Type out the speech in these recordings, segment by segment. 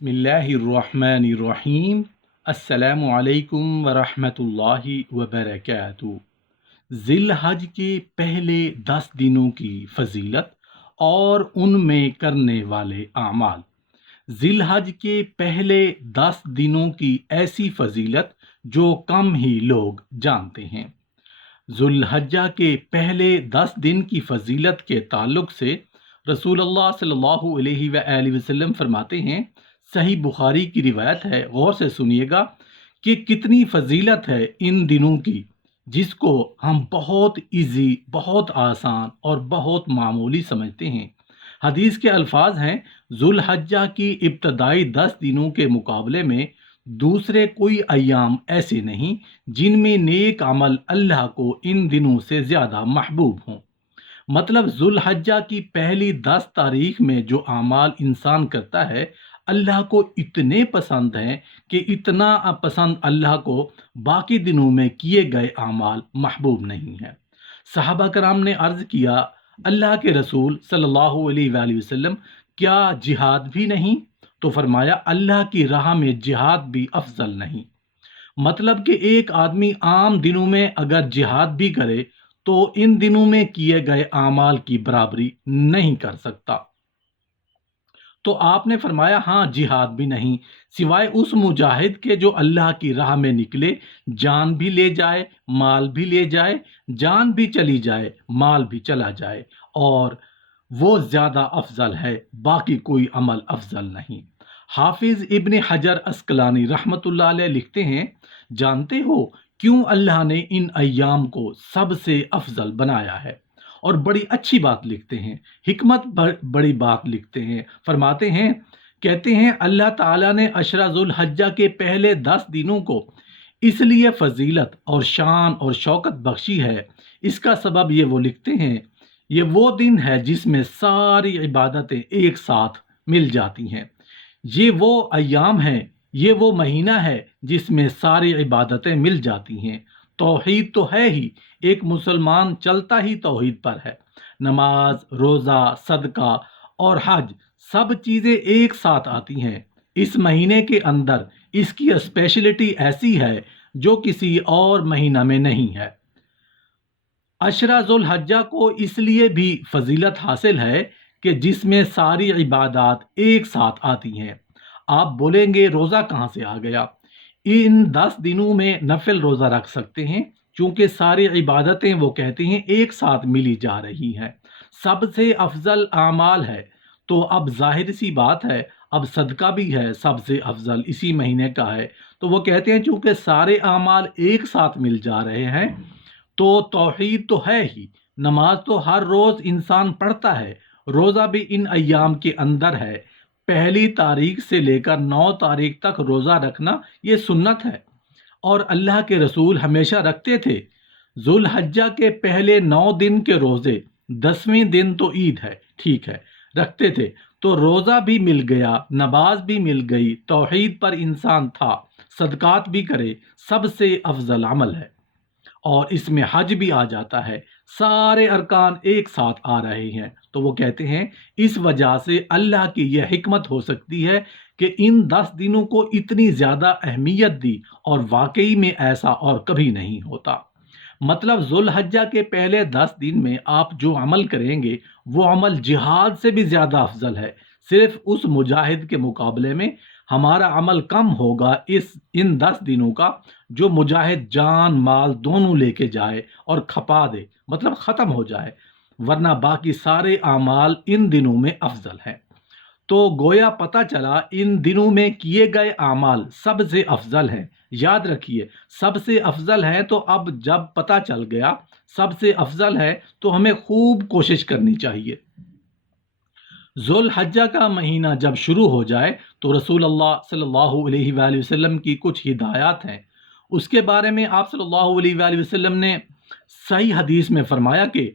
بسم اللہ الرحمن الرحیم۔ السلام علیکم ورحمۃ اللہ وبرکاتہ۔ ذی الحج کے پہلے 10 دنوں کی فضیلت اور ان میں کرنے والے اعمال۔ ذی الحج کے پہلے 10 دنوں کی ایسی فضیلت جو کم ہی لوگ جانتے ہیں۔ ذو الحجہ کے پہلے 10 دن کی فضیلت کے تعلق سے رسول اللہ صلی اللہ علیہ وآلہ وسلم فرماتے ہیں، صحیح بخاری کی روایت ہے، غور سے سنیے گا کہ کتنی فضیلت ہے ان دنوں کی، جس کو ہم بہت ایزی، بہت آسان اور بہت معمولی سمجھتے ہیں۔ حدیث کے الفاظ ہیں، ذو الحجہ کی ابتدائی 10 دنوں کے مقابلے میں دوسرے کوئی ایام ایسے نہیں جن میں نیک عمل اللہ کو ان دنوں سے زیادہ محبوب ہوں۔ مطلب ذو الحجہ کی پہلی 10 تاریخ میں جو اعمال انسان کرتا ہے، اللہ کو اتنے پسند ہیں کہ اتنا پسند اللہ کو باقی دنوں میں کیے گئے اعمال محبوب نہیں ہیں۔ صحابہ کرام نے عرض کیا، اللہ کے رسول صلی اللہ علیہ وآلہ وسلم، کیا جہاد بھی نہیں؟ تو فرمایا، اللہ کی راہ میں جہاد بھی افضل نہیں۔ مطلب کہ ایک آدمی عام دنوں میں اگر جہاد بھی کرے تو ان دنوں میں کیے گئے اعمال کی برابری نہیں کر سکتا۔ تو آپ نے فرمایا، ہاں جہاد بھی نہیں، سوائے اس مجاہد کے جو اللہ کی راہ میں نکلے، جان بھی لے جائے، مال بھی لے جائے، جان بھی چلی جائے، مال بھی چلا جائے، اور وہ زیادہ افضل ہے، باقی کوئی عمل افضل نہیں۔ حافظ ابن حجر عسقلانی رحمۃ اللہ علیہ لکھتے ہیں، جانتے ہو کیوں اللہ نے ان ایام کو سب سے افضل بنایا ہے؟ اور بڑی اچھی بات لکھتے ہیں، حکمت بڑی بات لکھتے ہیں، فرماتے ہیں، کہتے ہیں اللہ تعالیٰ نے عشرہ ذو الحجہ کے پہلے 10 دنوں کو اس لیے فضیلت اور شان اور شوکت بخشی ہے۔ اس کا سبب یہ وہ لکھتے ہیں، یہ وہ دن ہے جس میں ساری عبادتیں ایک ساتھ مل جاتی ہیں۔ یہ وہ ایام ہیں، یہ وہ مہینہ ہے جس میں ساری عبادتیں مل جاتی ہیں۔ توحید تو ہے ہی، ایک مسلمان چلتا ہی توحید پر ہے۔ نماز، روزہ، صدقہ اور حج، سب چیزیں ایک ساتھ آتی ہیں۔ اس مہینے کے اندر اس کی اسپیشلٹی ایسی ہے جو کسی اور مہینہ میں نہیں ہے۔ عشرہ ذو الحجہ کو اس لیے بھی فضیلت حاصل ہے کہ جس میں ساری عبادات ایک ساتھ آتی ہیں۔ آپ بولیں گے روزہ کہاں سے آ گیا؟ ان 10 دنوں میں نفل روزہ رکھ سکتے ہیں، چونکہ ساری عبادتیں وہ کہتے ہیں ایک ساتھ ملی جا رہی ہیں، سب سے افضل اعمال ہے۔ تو اب ظاہر سی بات ہے، اب صدقہ بھی ہے سب سے افضل، اسی مہینے کا ہے، تو وہ کہتے ہیں چونکہ سارے اعمال ایک ساتھ مل جا رہے ہیں، تو توحید تو ہے ہی۔ نماز تو ہر روز انسان پڑھتا ہے، روزہ بھی ان ایام کے اندر ہے۔ پہلی تاریخ سے لے کر 9 تاریخ تک روزہ رکھنا یہ سنت ہے، اور اللہ کے رسول ہمیشہ رکھتے تھے۔ ذو الحجہ کے پہلے 9 دن کے روزے، 10ویں دن تو عید ہے، ٹھیک ہے، رکھتے تھے، تو روزہ بھی مل گیا، نماز بھی مل گئی، توحید پر انسان تھا، صدقات بھی کرے، سب سے افضل عمل ہے۔ اور اس میں حج بھی آ جاتا ہے، سارے ارکان ایک ساتھ آ رہے ہیں، تو وہ کہتے ہیں اس وجہ سے اللہ کی یہ حکمت ہو سکتی ہے کہ ان 10 دنوں کو اتنی زیادہ اہمیت دی، اور واقعی میں ایسا اور کبھی نہیں ہوتا۔ مطلب ذو الحجہ کے پہلے 10 دن میں آپ جو عمل کریں گے وہ عمل جہاد سے بھی زیادہ افضل ہے۔ صرف اس مجاہد کے مقابلے میں ہمارا عمل کم ہوگا ان 10 دنوں کا جو مجاہد جان مال دونوں لے کے جائے اور کھپا دے، مطلب ختم ہو جائے، ورنہ باقی سارے اعمال ان دنوں میں افضل ہیں۔ تو گویا پتہ چلا ان دنوں میں کیے گئے اعمال سب سے افضل ہیں۔ یاد رکھیے، سب سے افضل ہیں، تو اب جب پتہ چل گیا سب سے افضل ہے تو ہمیں خوب کوشش کرنی چاہیے۔ ذو الحجہ کا مہینہ جب شروع ہو جائے تو رسول اللہ صلی اللہ علیہ وآلہ وسلم کی کچھ ہدایات ہیں، اس کے بارے میں آپ صلی اللہ علیہ وآلہ وسلم نے صحیح حدیث میں فرمایا کہ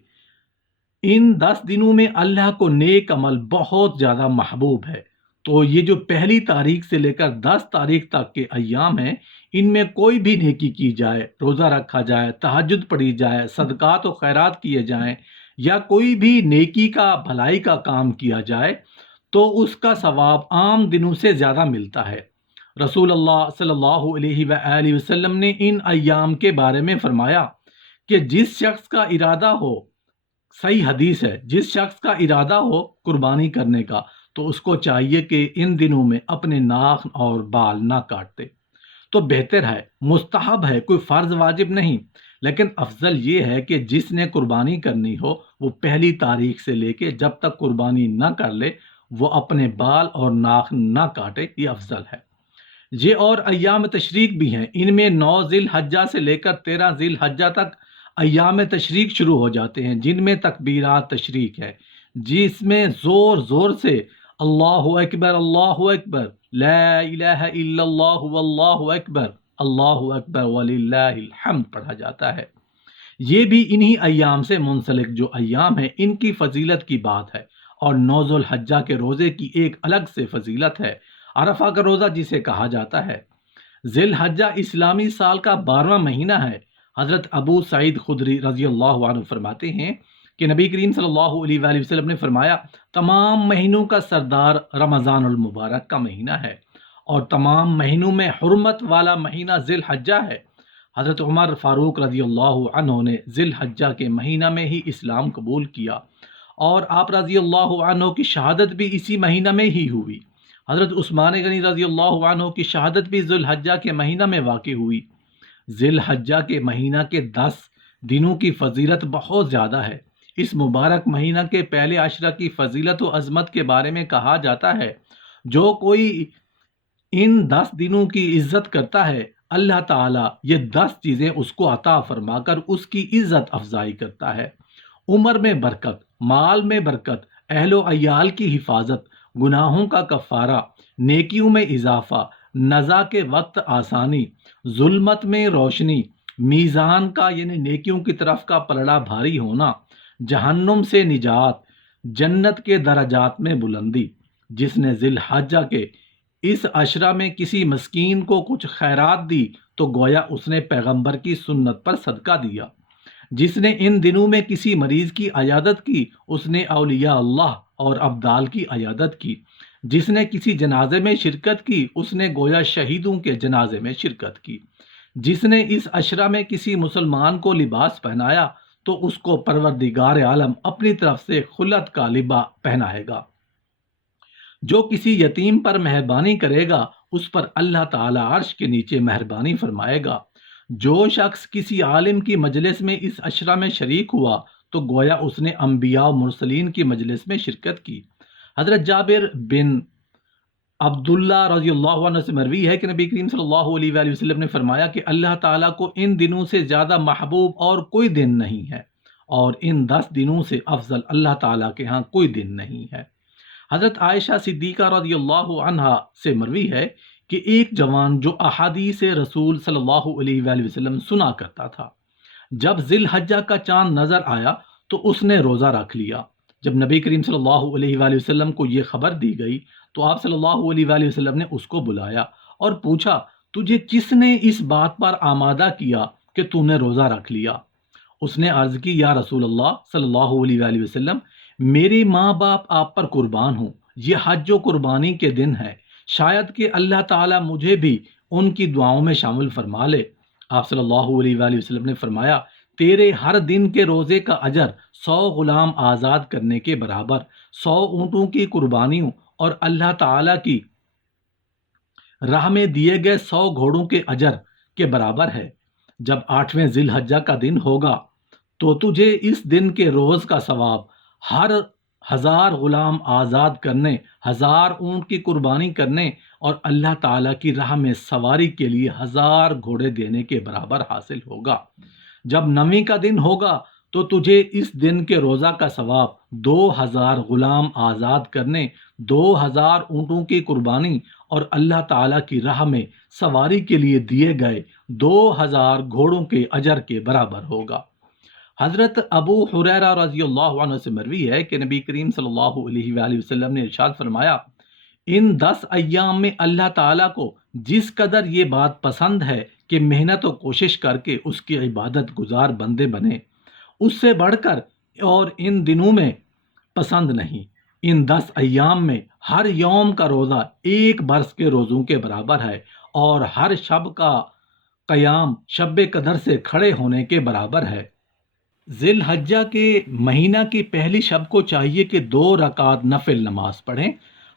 ان 10 دنوں میں اللہ کو نیک عمل بہت زیادہ محبوب ہے۔ تو یہ جو پہلی تاریخ سے لے کر 10 تاریخ تک کے ایام ہیں، ان میں کوئی بھی نیکی کی جائے، روزہ رکھا جائے، تہجد پڑھی جائے، صدقات و خیرات کیے جائیں، یا کوئی بھی نیکی کا بھلائی کا کام کیا جائے، تو اس کا ثواب عام دنوں سے زیادہ ملتا ہے۔ رسول اللہ صلی اللہ علیہ وآلہ وسلم نے ان ایام کے بارے میں فرمایا کہ جس شخص کا ارادہ ہو، صحیح حدیث ہے، جس شخص کا ارادہ ہو قربانی کرنے کا تو اس کو چاہیے کہ ان دنوں میں اپنے ناخن اور بال نہ کاٹتے۔ تو بہتر ہے، مستحب ہے، کوئی فرض واجب نہیں، لیکن افضل یہ ہے کہ جس نے قربانی کرنی ہو وہ پہلی تاریخ سے لے کے جب تک قربانی نہ کر لے وہ اپنے بال اور ناخن نہ کاٹے، یہ افضل ہے۔ یہ اور ایام تشریق بھی ہیں، ان میں 9 ذی الحجہ سے لے کر 13 ذی الحجہ تک ایام تشریق شروع ہو جاتے ہیں، جن میں تکبیرات تشریق ہے، جس میں زور زور سے اللہ اکبر، لا الہ الا اللہ واللہ اکبر وللہ الحمد پڑھا جاتا ہے۔ یہ بھی انہی ایام سے منسلک جو ایام ہیں ان کی فضیلت کی بات ہے، اور 9 ذی الحجہ کے روزے کی ایک الگ سے فضیلت ہے، عرفہ کا روزہ جسے کہا جاتا ہے۔ ذی الحجہ اسلامی سال کا 12واں مہینہ ہے۔ حضرت ابو سعید خدری رضی اللہ عنہ فرماتے ہیں کہ نبی کریم صلی اللہ علیہ وآلہ وسلم نے فرمایا تمام مہینوں کا سردار رمضان المبارک کا مہینہ ہے، اور تمام مہینوں میں حرمت والا مہینہ ذی الحجہ ہے۔ حضرت عمر فاروق رضی اللہ عنہ نے ذی الحجہ کے مہینہ میں ہی اسلام قبول کیا، اور آپ رضی اللہ عنہ کی شہادت بھی اسی مہینہ میں ہی ہوئی۔ حضرت عثمان غنی رضی اللہ عنہ کی شہادت بھی ذی الحجہ کے مہینہ میں واقع ہوئی۔ ذی الحجہ کے مہینہ کے 10 دنوں کی فضیلت بہت زیادہ ہے۔ اس مبارک مہینہ کے پہلے عشرہ کی فضیلت و عظمت کے بارے میں کہا جاتا ہے، جو کوئی ان 10 دنوں کی عزت کرتا ہے اللہ تعالیٰ یہ 10 چیزیں اس کو عطا فرما کر اس کی عزت افزائی کرتا ہے۔ عمر میں برکت، مال میں برکت، اہل و عیال کی حفاظت، گناہوں کا کفارہ، نیکیوں میں اضافہ، نزا کے وقت آسانی، ظلمت میں روشنی، میزان کا یعنی نیکیوں کی طرف کا پلڑا بھاری ہونا، جہنم سے نجات، جنت کے درجات میں بلندی۔ جس نے ذی الحجہ کے اس عشرہ میں کسی مسکین کو کچھ خیرات دی تو گویا اس نے پیغمبر کی سنت پر صدقہ دیا۔ جس نے ان دنوں میں کسی مریض کی عیادت کی اس نے اولیاء اللہ اور ابدال کی عیادت کی۔ جس نے کسی جنازے میں شرکت کی اس نے گویا شہیدوں کے جنازے میں شرکت کی۔ جس نے اس عشرہ میں کسی مسلمان کو لباس پہنایا تو اس کو پروردگار عالم اپنی طرف سے خلعت کا لباس پہنائے گا۔ جو کسی یتیم پر مہربانی کرے گا اس پر اللہ تعالیٰ عرش کے نیچے مہربانی فرمائے گا۔ جو شخص کسی عالم کی مجلس میں اس عشرہ میں شریک ہوا تو گویا اس نے انبیاء و مرسلین کی مجلس میں شرکت کی۔ حضرت جابر بن عبداللہ رضی اللہ عنہ سے مروی ہے کہ نبی کریم صلی اللہ علیہ وآلہ وسلم نے فرمایا کہ اللہ تعالیٰ کو ان دنوں سے زیادہ محبوب اور کوئی دن نہیں ہے، اور ان 10 دنوں سے افضل اللہ تعالیٰ کے ہاں کوئی دن نہیں ہے۔ حضرت عائشہ صدیقہ رضی اللہ عنہا سے مروی ہے کہ ایک جوان جو احادیث رسول صلی اللہ علیہ وآلہ وسلم سنا کرتا تھا، جب ذی الحجہ کا چاند نظر آیا تو اس نے روزہ رکھ لیا۔ جب نبی کریم صلی اللہ علیہ وآلہ وسلم کو یہ خبر دی گئی تو آپ صلی اللہ علیہ وآلہ وسلم نے اس کو بلایا اور پوچھا تجھے کس نے اس بات پر آمادہ کیا کہ تو نے روزہ رکھ لیا؟ اس نے عرض کی یا رسول اللہ صلی اللہ علیہ وآلہ وسلم، میرے ماں باپ آپ پر قربان ہوں، یہ حج و قربانی کے دن ہے، شاید کہ اللہ تعالیٰ مجھے بھی ان کی دعاؤں میں شامل فرما لے۔ آپ صلی اللہ علیہ وآلہ وسلم نے فرمایا تیرے ہر دن کے روزے کا اجر 100 غلام آزاد کرنے کے برابر، 100 اونٹوں کی قربانیوں اور اللہ تعالیٰ کی راہ میں دیے گئے 100 گھوڑوں کے اجر کے برابر ہے۔ جب 8ویں ذی الحجہ کا دن ہوگا تو تجھے اس دن کے روز کا ثواب ہر 1000 غلام آزاد کرنے، 1000 اونٹ کی قربانی کرنے اور اللہ تعالیٰ کی راہ میں سواری کے لیے 1000 گھوڑے دینے کے برابر حاصل ہوگا۔ جب 9ویں کا دن ہوگا تو تجھے اس دن کے روزہ کا ثواب 2000 غلام آزاد کرنے، 2000 اونٹوں کی قربانی اور اللہ تعالیٰ کی راہ میں سواری کے لیے دیے گئے 2000 گھوڑوں کے اجر کے برابر ہوگا۔ حضرت ابو ہریرہ رضی اللہ عنہ سے مروی ہے کہ نبی کریم صلی اللہ علیہ وآلہ وسلم نے ارشاد فرمایا ان 10 ایام میں اللہ تعالیٰ کو جس قدر یہ بات پسند ہے کہ محنت و کوشش کر کے اس کی عبادت گزار بندے بنے، اس سے بڑھ کر اور ان دنوں میں پسند نہیں۔ ان 10 ایام میں ہر یوم کا روزہ ایک برس کے روزوں کے برابر ہے، اور ہر شب کا قیام شب قدر سے کھڑے ہونے کے برابر ہے۔ ذی الحجہ کے مہینہ کی پہلی شب کو چاہیے کہ 2 رکعت نفل نماز پڑھیں۔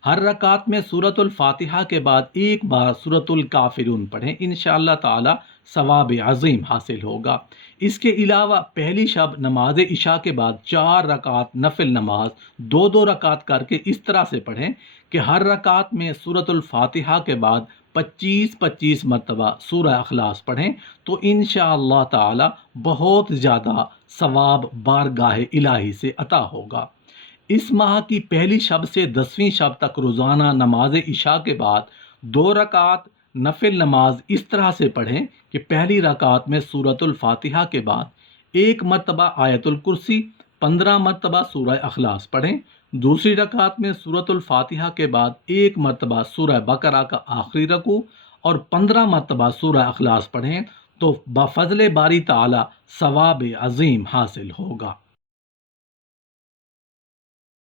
ہر رکعت میں سورۃ الفاتحہ کے بعد ایک بار سورۃ الکافرون پڑھیں، انشاءاللہ تعالی ثواب عظیم حاصل ہوگا۔ اس کے علاوہ پہلی شب نماز عشاء کے بعد 4 رکعت نفل نماز 2 2 رکعت کر کے اس طرح سے پڑھیں کہ ہر رکعت میں سورۃ الفاتحہ کے بعد 25 25 مرتبہ سورہ اخلاص پڑھیں، تو انشاءاللہ تعالی بہت زیادہ ثواب بارگاہ الہی سے عطا ہوگا۔ اس ماہ کی پہلی شب سے 10ویں شب تک روزانہ نماز عشاء کے بعد 2 رکعت نفل نماز اس طرح سے پڑھیں کہ پہلی رکعت میں سورۃ الفاتحہ کے بعد 1 مرتبہ آیت الکرسی، 15 مرتبہ سورہ اخلاص پڑھیں۔ دوسری رکعت میں سورۃ الفاتحہ کے بعد 1 مرتبہ سورہ بقرہ کا آخری رکوع اور 15 مرتبہ سورہ اخلاص پڑھیں، تو بفضل باری تعالی ثواب عظیم حاصل ہوگا۔